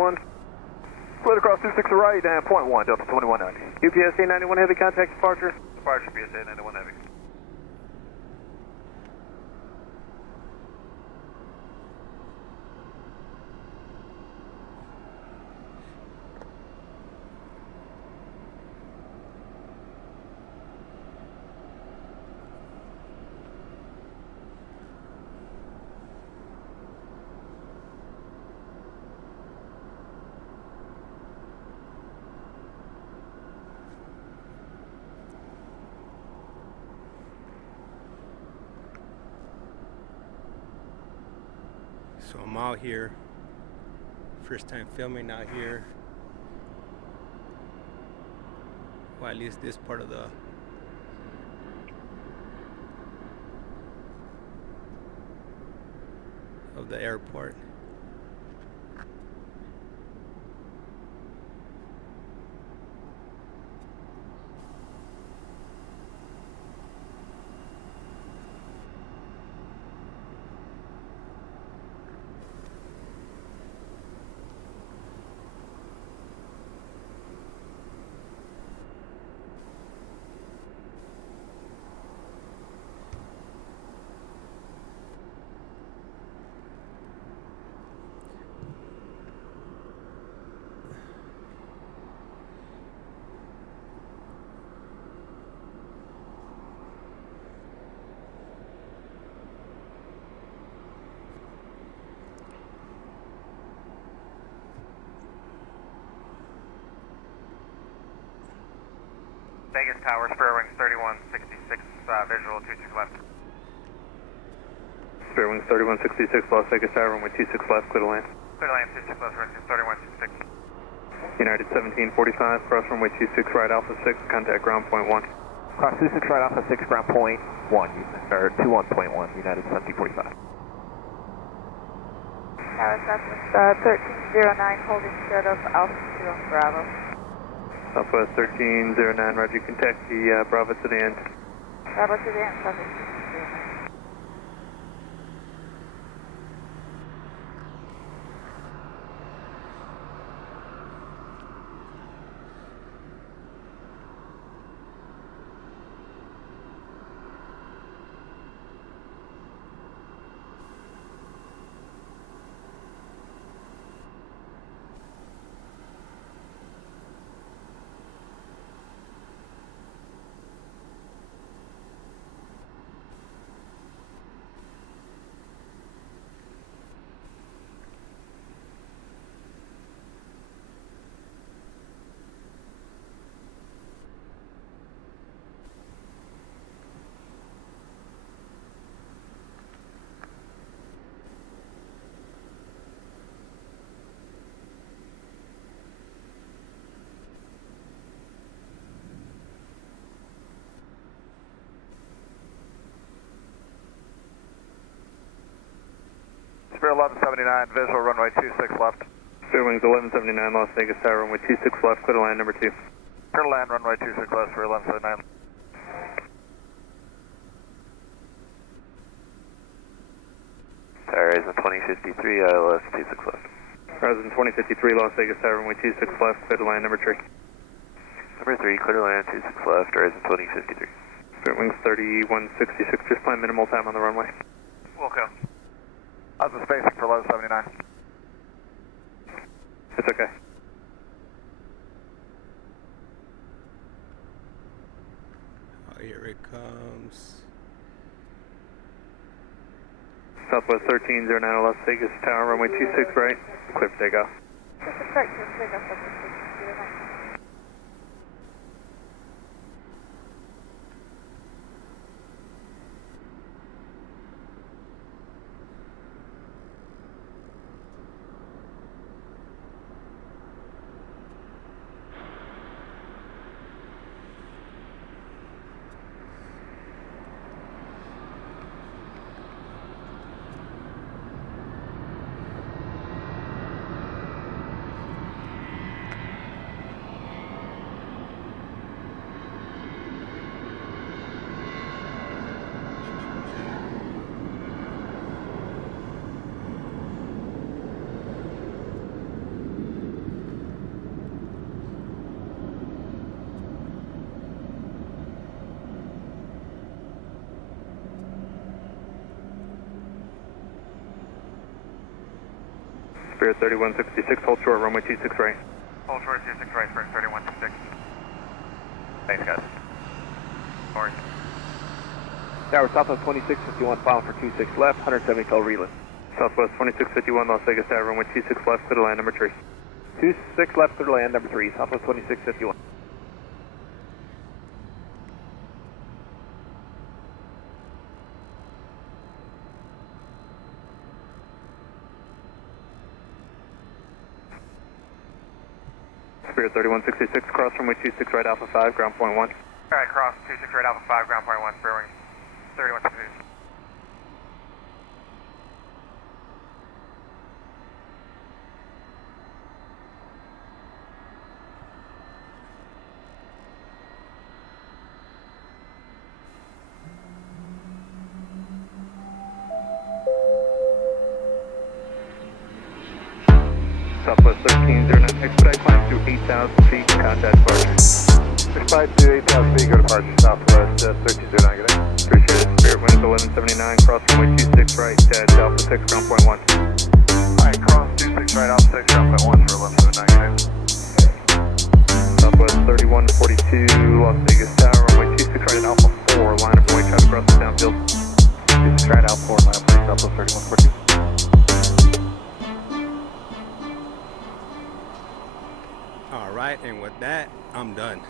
91. Split across 26 right and 0.1, Delta 2190. UPSA 91 Heavy, contact departure. Departure PSA 91 Heavy. So I'm out here, first time filming out here, well, at least this part of the airport. Vegas Tower, spare wings 3166, visual 26 left. Spare wings 3166, Las Vegas Tower, runway 26 left, clear to land. Clear to land 26 left, runway 3166. United 1745, cross runway 26 right, Alpha 6, contact ground point 1. Cross 26 right, Alpha 6, ground point 1, or 21.1, United 1745. Tower Southwest 1309, holding short of altitude on Bravo. Southwest 1309, roger, you contact the Bravo to the end. Bravo to the end, Southwest. Spare 1179, visual runway 26 left. Spare wings 1179, Las Vegas Tower, runway 26 left, clear to land number 2. Clear to land runway 26 left for 1179. Horizon 2053, ILS 26 left. Horizon 2053, Las Vegas Tower, runway 26 left, clear to land number 3. Number 3, clear to land 26 left, Horizon 2053. Spare wings 3166, just plan minimal time on the runway. Wilco. How's the spacing for 1179? It's okay. Oh, here it comes. Southwest 1309, Las Vegas Tower, runway 26 right, clear for takeoff. Just a start to take off Southwest 1309. Spirit 3166, hold short, runway 26 right. Hold short 26 right for 3166. Thanks, guys. Sorry. Tower Southwest 2651, final for 26 left, 170 total reland. Southwest 2651, Las Vegas Tower, runway 26 left, clear to land number 3. 26 left, clear to land number 3, Southwest 2651. Spirit 3166, cross runway 26 right, Alpha 5, ground point 1. Alright, cross 26 right, Alpha 5, ground point 1, Spirit 3166. Southwest 1309, expedite climb through 8,000 feet, contact departure. Expedite to 8,000 feet, go to departure, Southwest 1309, good day. Appreciate it. Spirit winds 1179, cross runway 26 right, dead, Alpha 6, ground point 1. Alright, cross 26 right, Alpha 6, ground point 1 for 1179, good day. Southwest 3142, Las Vegas Tower, runway 26 right at Alpha 4, line of way, traffic cross the downfield. 26 right, Alpha 4, line of way, Southwest 3142. All right, and with that, I'm done.